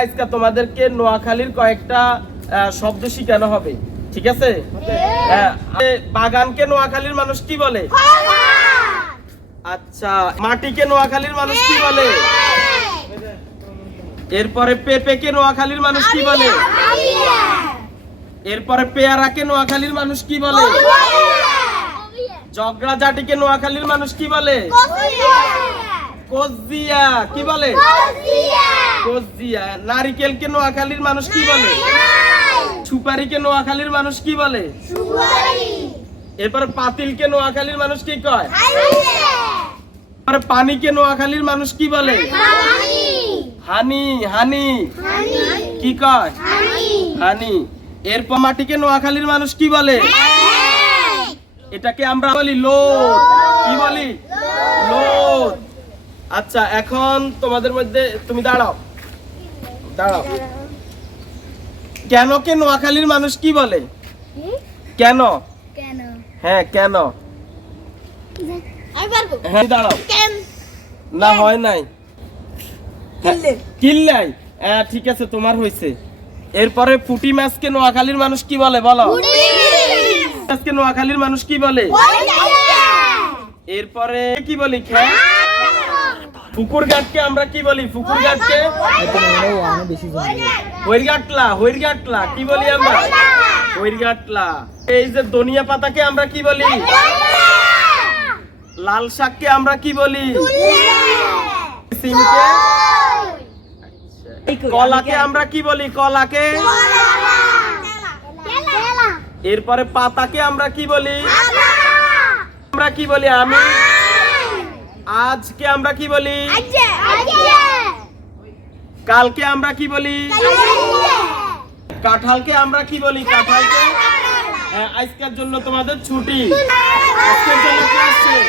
আজকে তোমাদেরকে নোয়াখালীর কয়েকটা শব্দ শিখানো হবে, ঠিক আছে? বাগানকে নোয়াখালীর মানুষ কি বলে? আচ্ছা, মাটিকে নোয়াখালীর মানুষ কি বলে? এরপরে পেঁপেকে নোয়াখালীর মানুষ কি বলে? এরপরে পেয়ারাকে নোয়াখালীর মানুষ কি বলে? জগড়া জাটিকে নোয়াখালীর মানুষ কি বলে? কোসদিয়া। কি বলে? কোসদিয়া। নারিকেলকে নোয়াখালীর মানুষ কি বলে? সুপারিকে নোয়াখালীর মানুষ কি বলে? এরপর পাতিলকে নোয়াখালীর মানুষ কি কয়? পানিকে নোয়াখালীর মানুষ কি বলে? হানি। হানি কি কয়? হানি। এরপর মাটিকে নোয়াখালীর মানুষ কি বলে? এটাকে আমরা বলি লোদ। কি বলি? লোদ। আচ্ছা, এখন তোমাদের মধ্যে তুমি দাঁড়াও। কেন কে নোয়াখালীর মানুষ কি বলে? কেন? হ্যাঁ, কেন? হ্যাঁ, দাঁড়াও। না, হয় নাই। কিল্লাই। ঠিক আছে, তোমার হয়েছে। এরপরে পুঁটি মাছকে নোয়াখালীর মানুষ কি বলে? বলো। মাছকে নোয়াখালীর মানুষ কি বলে? এরপরে কি বলি? পুকুর ঘাটকে আমরা কি বলি? পুকুর ঘাটকে হইরগাটলা। কি বলি আমরা? হইরগাটলা। এই যে ধনিয়া পাতাকে আমরা কি বলি? লাল শাককে আমরা কি বলি? সিমকে। কলাকে আমরা কি বলি? কলাকে। এরপরে পাতাকে আমরা কি বলি? আমরা কি বলি? আমি। আজকে আমরা কি বলি? কালকে আমরা কি বলি? কাঁঠালকে আমরা কি বলি? কাঁঠালকে। আজকের জন্য তোমাদের ছুটি। আজকের জন্য ক্লাস শেষ।